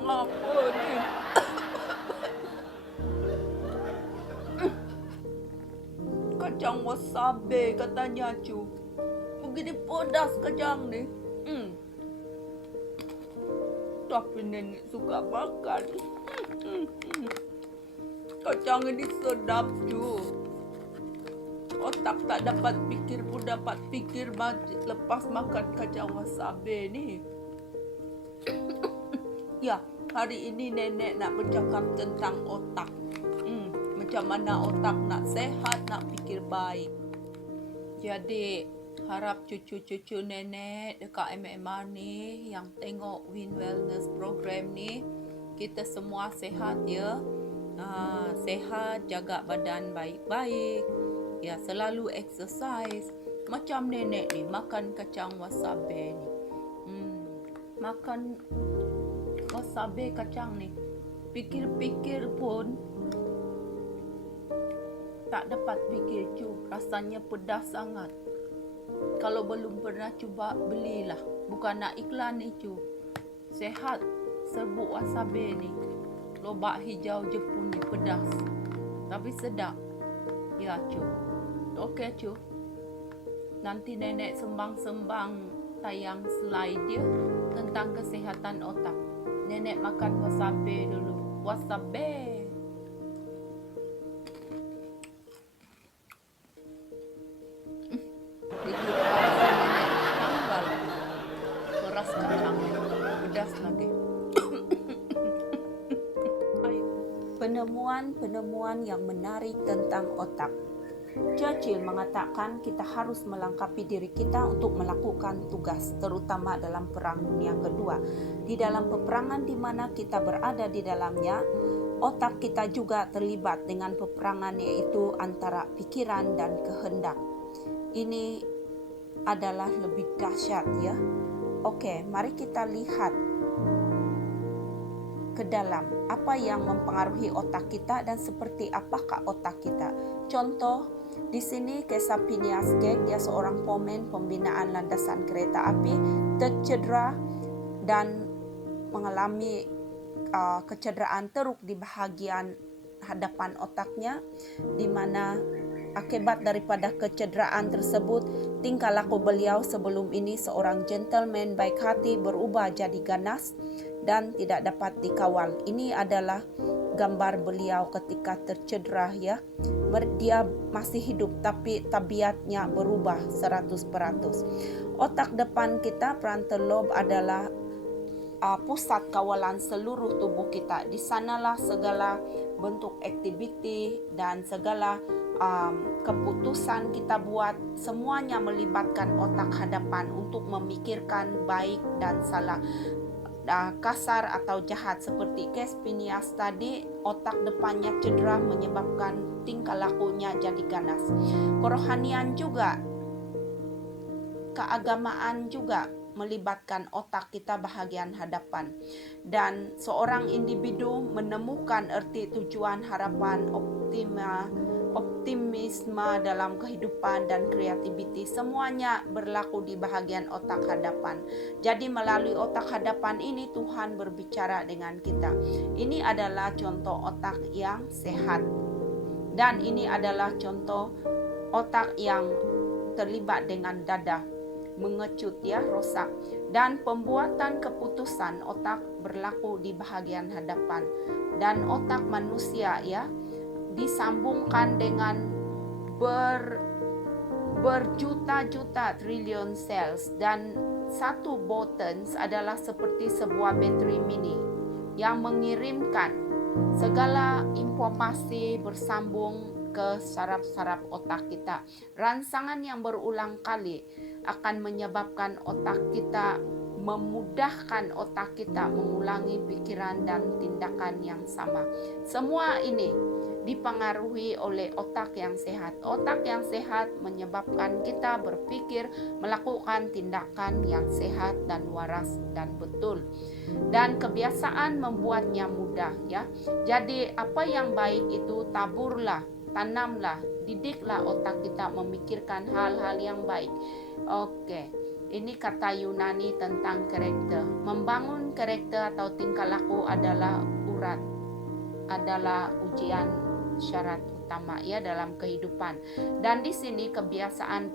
kacang apa ni? Kacang wasabi katanya cu. Begini pedas kacang ni. Tapi nenek suka makan. Kacang ini sedap cu. Otak tak dapat pikir pun dapat pikir lepas makan kacang wasabi ni. Ya, hari ini nenek nak bercakap tentang otak. Macam mana otak nak sehat, nak fikir baik. Jadi, harap cucu-cucu nenek dekat MMA ni yang tengok Win Wellness program ni, kita semua sehat ya. Sehat, jaga badan baik-baik. Ya, selalu exercise. Macam nenek ni, makan kacang wasabi ni. Makan wasabi kacang ni. Pikir-pikir pun tak dapat fikir cu. Rasanya pedas sangat. Kalau belum pernah cuba, belilah. Bukan nak iklan ni cu. Sehat, serbuk wasabi ni. Lobak hijau Jepun ni pedas. Tapi sedap. Ya cu. Okey cu. Nanti nenek sembang-sembang tayang slide dia tentang kesihatan otak. Nenek makan wasabi dulu. Wasabi. Tanggal. Keras kacang. Pedas lagi. Penemuan-penemuan yang menarik tentang otak. Churchill mengatakan kita harus melengkapi diri kita untuk melakukan tugas, terutama dalam Perang Dunia Kedua. Di dalam peperangan di mana kita berada di dalamnya, otak kita juga terlibat dengan peperangan, yaitu antara pikiran dan kehendak. Ini adalah lebih dahsyat ya. Oke, mari kita lihat ke dalam apa yang mempengaruhi otak kita dan seperti apakah otak kita. Contoh, di sini Kesha Phineas Gage, dia seorang pomen pembinaan landasan kereta api, tercedera dan mengalami kecederaan teruk di bahagian hadapan otaknya, di mana akibat daripada kecederaan tersebut, tingkah laku beliau sebelum ini seorang gentleman baik hati berubah jadi ganas dan tidak dapat dikawal. Ini adalah gambar beliau ketika tercedera ya. Dia masih hidup tapi tabiatnya berubah 100%. Otak depan kita, frontal lobe, adalah pusat kawalan seluruh tubuh kita. Di sanalah segala bentuk aktiviti dan segala keputusan kita buat, semuanya melibatkan otak hadapan untuk memikirkan baik dan salah, kasar atau jahat. Seperti Kesha Phineas tadi, otak depannya cedera menyebabkan tingkah lakunya jadi ganas. Kerohanian juga, keagamaan juga melibatkan otak kita bahagian hadapan. Dan seorang individu menemukan erti, tujuan, harapan, optimisme dalam kehidupan dan kreativiti, semuanya berlaku di bahagian otak hadapan. Jadi melalui otak hadapan ini Tuhan berbicara dengan kita. Ini adalah contoh otak yang sehat. Dan ini adalah contoh otak yang terlibat dengan dada, mengecut ya, rosak. Dan pembuatan keputusan otak berlaku di bahagian hadapan. Dan otak manusia ya disambungkan dengan berjuta-juta triliun cells, dan satu buttons adalah seperti sebuah bateri mini yang mengirimkan segala informasi bersambung ke saraf-saraf otak kita. Rangsangan yang berulang kali akan menyebabkan otak kita, memudahkan otak kita mengulangi pikiran dan tindakan yang sama. Semua ini dipengaruhi oleh otak yang sehat. Otak yang sehat menyebabkan kita berpikir, melakukan tindakan yang sehat dan waras dan betul. Dan kebiasaan membuatnya mudah ya. Jadi apa yang baik itu taburlah, tanamlah, didiklah otak kita memikirkan hal-hal yang baik. Oke. Ini kata Yunani tentang karakter. Membangun karakter atau tingkah laku adalah ujian syarat utama ya dalam kehidupan. Dan di sini kebiasaan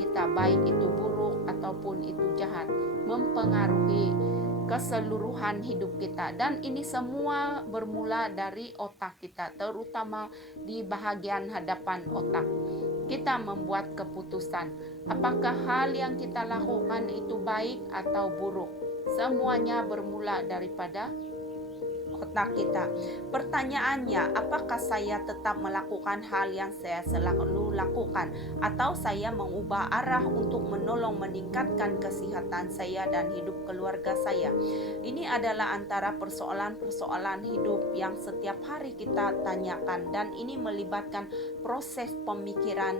kita, baik itu buruk ataupun itu jahat, mempengaruhi keseluruhan hidup kita. Dan ini semua bermula dari otak kita, terutama di bahagian hadapan otak. Kita membuat keputusan apakah hal yang kita lakukan itu baik atau buruk. Semuanya bermula daripada otak kita. Pertanyaannya, apakah saya tetap melakukan hal yang saya selalu lakukan, atau saya mengubah arah untuk menolong meningkatkan kesehatan saya dan hidup keluarga saya? Ini adalah antara persoalan-persoalan hidup yang setiap hari kita tanyakan, dan ini melibatkan proses pemikiran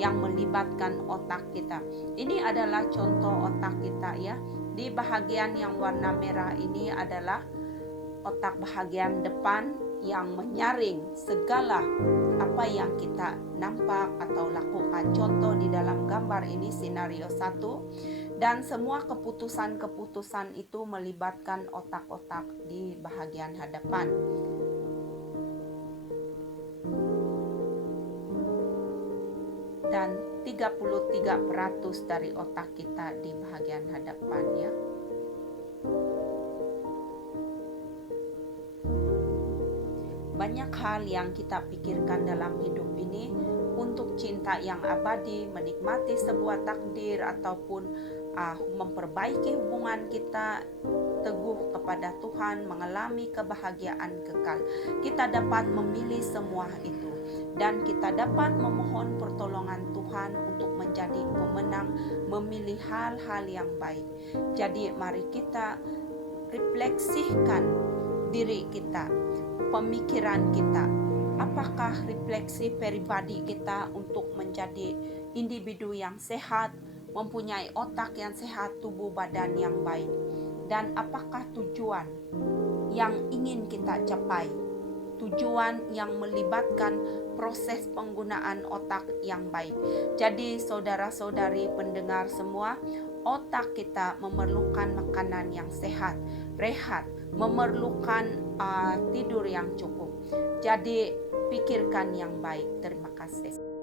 yang melibatkan otak kita. Ini adalah contoh otak kita ya. Di bahagian yang warna merah ini adalah otak bahagian depan yang menyaring segala apa yang kita nampak atau lakukan. Contoh di dalam gambar ini skenario 1, dan semua keputusan-keputusan itu melibatkan otak-otak di bahagian hadapan. Dan 33% dari otak kita di bahagian hadapan ya. Banyak hal yang kita pikirkan dalam hidup ini untuk cinta yang abadi, menikmati sebuah takdir, ataupun memperbaiki hubungan kita teguh kepada Tuhan, mengalami kebahagiaan kekal. Kita dapat memilih semua itu, dan kita dapat memohon pertolongan Tuhan untuk menjadi pemenang, memilih hal-hal yang baik. Jadi mari kita refleksikan diri kita, pemikiran kita. Apakah refleksi pribadi kita untuk menjadi individu yang sehat, mempunyai otak yang sehat, tubuh badan yang baik? Dan apakah tujuan yang ingin kita capai? Tujuan yang melibatkan proses penggunaan otak yang baik. Jadi saudara-saudari pendengar semua, otak kita memerlukan makanan yang sehat, rehat, memerlukan tidur yang cukup. Jadi pikirkan yang baik. Terima kasih.